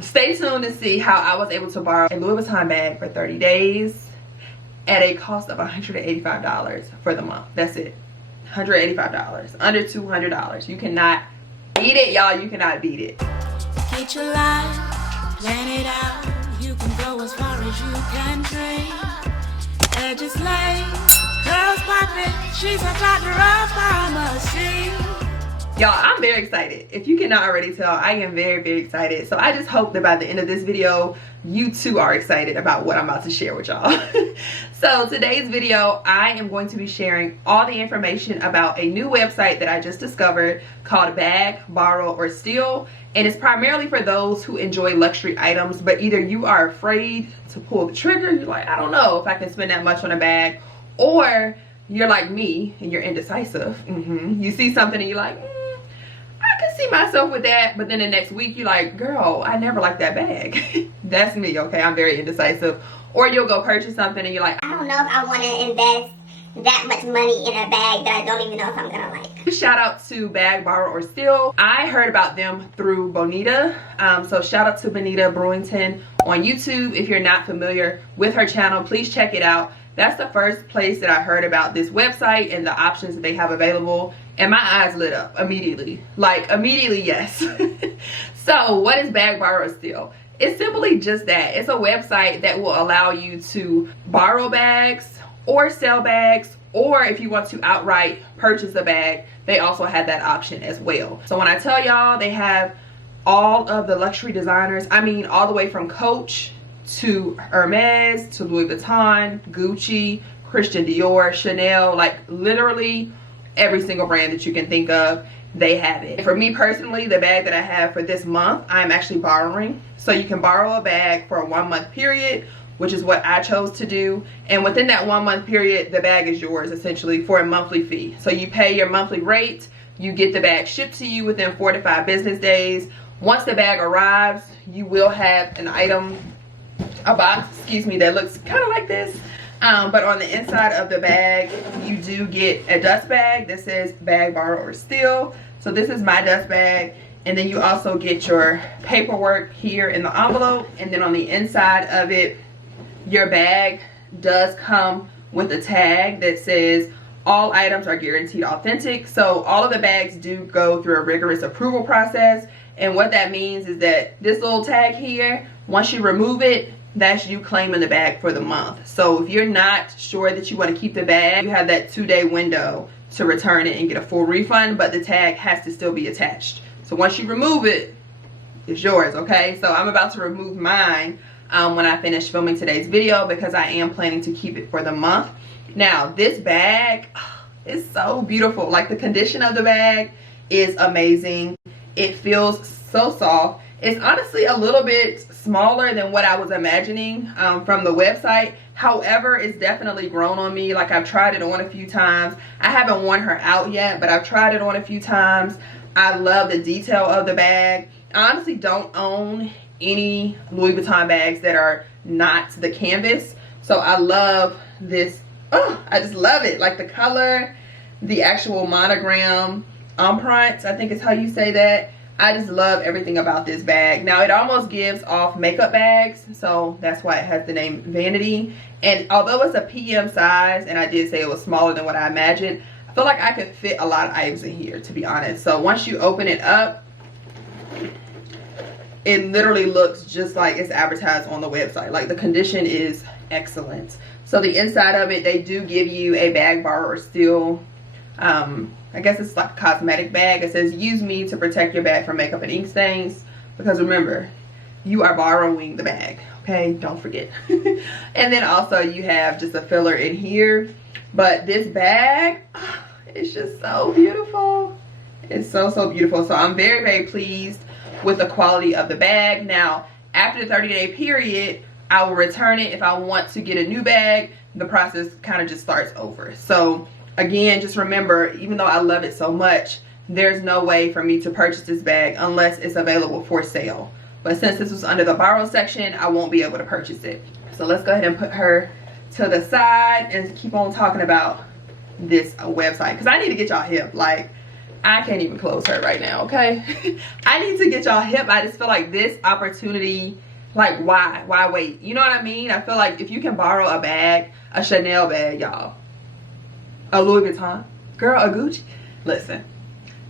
Stay tuned to see how I was able to borrow a Louis Vuitton bag for 30 days at a cost of $185 for the month. That's it. $185, under $200. You cannot beat it, y'all. You cannot beat it. Get your life, plan it out. You can go as far as you can dream. Edges laid, curls popping. She's a doctor of pharmacy. Y'all, I'm very excited. If you cannot already tell, I am very, very excited. So I just hope that by the end of this video, you too are excited about what I'm about to share with y'all. So today's video, I am going to be sharing all the information about a new website that I just discovered called Bag, Borrow, or Steal. And it's primarily for those who enjoy luxury items, but either you are afraid to pull the trigger, you're like, I don't know if I can spend that much on a bag, or you're like me and you're indecisive. You see something and you're like, I can see myself with that, but then the next week you're like, girl, I never liked that bag. That's me, okay? I'm very indecisive. Or you'll go purchase something and you're like, I don't know if I want to invest that much money in a bag that I don't even know if I'm gonna like. Shout out to Bag, Borrow, or Steal. I heard about them through Bonita. So shout out to Bonita Brewington on YouTube. If you're not familiar with her channel, please check it out. That's the first place that I heard about this website and the options that they have available, and my eyes lit up immediately. Like immediately, yes. So what is Bag, Borrow, or Steal? It's simply just that. It's a website that will allow you to borrow bags or sell bags, or if you want to outright purchase a bag, they also have that option as well. So when I tell y'all they have all of the luxury designers, I mean all the way from Coach to Hermes to Louis Vuitton, Gucci, Christian Dior, Chanel, like literally every single brand that you can think of, they have it. For me personally, the bag that I have for this month, I'm actually borrowing. So you can borrow a bag for a 1 month period, which is what I chose to do. And within that 1 month period, the bag is yours essentially for a monthly fee. So you pay your monthly rate, you get the bag shipped to you within 4 to 5 business days. Once the bag arrives, you will have an item, a box, excuse me, that looks kind of like this. But on the inside of the bag, you do get a dust bag that says Bag, Borrow, or Steal. So this is my dust bag. And then you also get your paperwork here in the envelope. And then on the inside of it, your bag does come with a tag that says all items are guaranteed authentic. So all of the bags do go through a rigorous approval process. And what that means is that this little tag here, once you remove it, that's you claiming the bag for the month. So if you're not sure that you want to keep the bag, you have that 2-day window to return it and get a full refund, but the tag has to still be attached. So once you remove it, it's yours, okay? So I'm about to remove mine when I finish filming today's video, because I am planning to keep it for the month. Now this bag is so beautiful. Like the condition of the bag is amazing. It feels so soft. It's honestly a little bit smaller than what I was imagining from the website. However, it's definitely grown on me. Like I've tried it on a few times. I haven't worn her out yet, but I've tried it on a few times. I love the detail of the bag. I honestly don't own any Louis Vuitton bags that are not the canvas. So I love this. Oh, I just love it. Like the color, the actual monogram, empreinte, I think is how you say that. I just love everything about this bag. Now it almost gives off makeup bags, so that's why it has the name Vanity. And although it's a PM size, and I did say it was smaller than what I imagined, I feel like I could fit a lot of items in here, to be honest. So once you open it up, it literally looks just like it's advertised on the website. Like the condition is excellent. So the inside of it, they do give you a Bag, Borrow, or Steal. I guess it's like a cosmetic bag. It says use me to protect your bag from makeup and ink stains, because remember, you are borrowing the bag, okay? Don't forget. And then also you have just a filler in here. But this bag, it's just so beautiful. It's so, so beautiful. So I'm very, very pleased with the quality of the bag. Now, after the 30-day period, I will return it. If I want to get a new bag, the process kind of just starts over. So again, just remember, even though I love it so much, there's no way for me to purchase this bag unless it's available for sale. But since this was under the borrow section, I won't be able to purchase it. So let's go ahead and put her to the side and keep on talking about this website, because I need to get y'all hip. Like, I can't even close her right now, okay? I need to get y'all hip. I just feel like this opportunity, like, why wait? You know what I mean? I feel like if you can borrow a bag, a Chanel bag, y'all, a Louis Vuitton, girl, a Gucci, listen,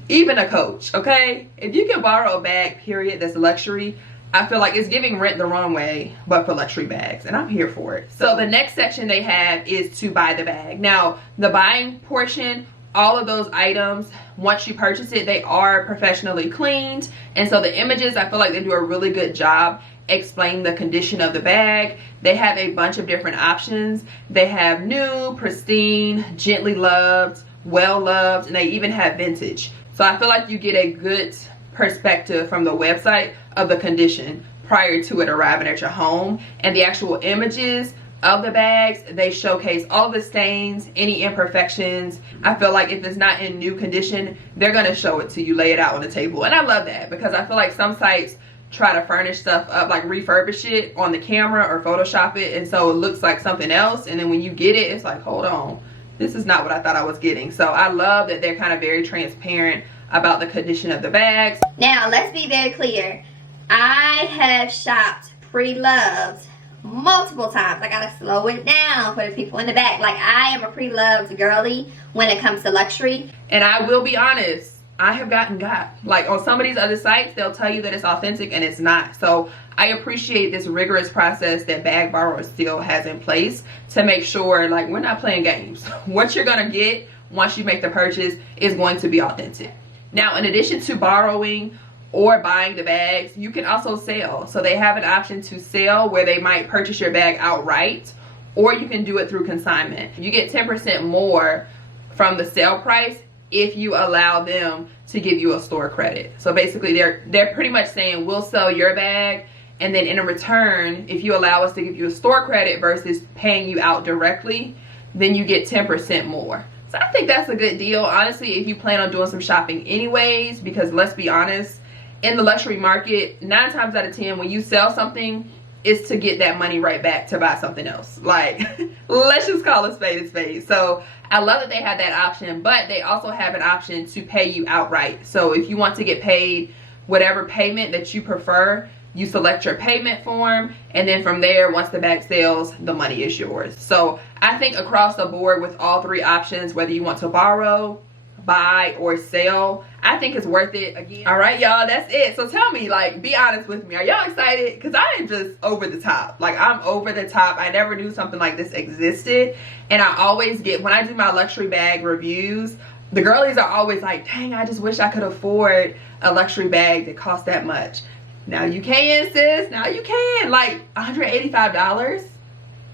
even a Coach, okay? If you can borrow a bag, period, that's luxury, I feel like it's giving Rent the Runway, but for luxury bags, and I'm here for it. So the next section they have is to buy the bag. Now, the buying portion, all of those items, once you purchase it, they are professionally cleaned. And so the images, I feel like they do a really good job explaining the condition of the bag. They have a bunch of different options. They have new, pristine, gently loved, well loved, and they even have vintage. So I feel like you get a good perspective from the website of the condition prior to it arriving at your home. And the actual images of the bags, they showcase all the stains, any imperfections. I feel like if it's not in new condition, they're gonna show it to you, lay it out on the table. And I love that, because I feel like some sites try to furnish stuff up, like refurbish it on the camera or Photoshop it, and so it looks like something else, and then when you get it, it's like, hold on, this is not what I thought I was getting. So I love that they're kind of very transparent about the condition of the bags. Now, let's be very clear. I have shopped pre-loved multiple times. I gotta slow it down for the people in the back. Like, I am a pre-loved girly when it comes to luxury. And I will be honest, I have gotten got. Like, on some of these other sites, they'll tell you that it's authentic and it's not. So I appreciate this rigorous process that Bag Borrower still has in place to make sure, like, we're not playing games. What you're gonna get once you make the purchase is going to be authentic. Now, in addition to borrowing or buying the bags, you can also sell. So they have an option to sell where they might purchase your bag outright, or you can do it through consignment. You get 10% more from the sale price if you allow them to give you a store credit. So basically they're pretty much saying, we'll sell your bag, and then in a return, if you allow us to give you a store credit versus paying you out directly, then you get 10% more. So I think that's a good deal, honestly, if you plan on doing some shopping anyways, because let's be honest, in the luxury market, 9 times out of 10, when you sell something, it's to get that money right back to buy something else. Like, let's just call a spade a spade. So I love that they have that option, but they also have an option to pay you outright. So if you want to get paid whatever payment that you prefer, you select your payment form, and then from there, once the bag sells, the money is yours. So I think across the board with all 3 options, whether you want to borrow, buy, or sell, I think it's worth it. Again, all right, y'all, that's it. So tell me, like, be honest with me, are y'all excited? Because I am just over the top. Like, I'm over the top. I never knew something like this existed. And I always get, when I do my luxury bag reviews, the girlies are always like, dang, I just wish I could afford a luxury bag that costs that much. Now you can, sis. Now you can. Like, $185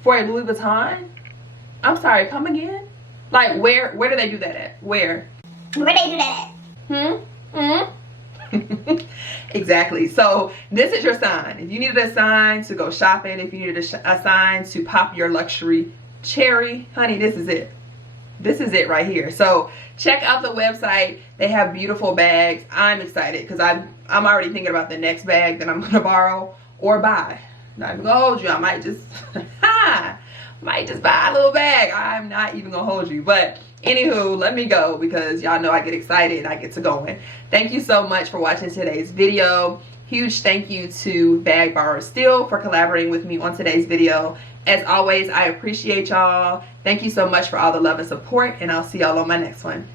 for a Louis Vuitton? I'm sorry, come again? Like, where do they do that at? Where? Where they do that at? Exactly. So this is your sign. If you needed a sign to go shopping, if you needed a sign to pop your luxury cherry, honey, this is it. This is it right here. So check out the website. They have beautiful bags. I'm excited because I'm already thinking about the next bag that I'm gonna borrow or buy. Not even gonna hold you. I might just might just buy a little bag. I'm not even gonna hold you. But anywho, let me go because y'all know I get excited and I get to going. Thank you so much for watching today's video. Huge thank you to Bag Borrower Still for collaborating with me on today's video. As always, I appreciate y'all. Thank you so much for all the love and support, and I'll see y'all on my next one.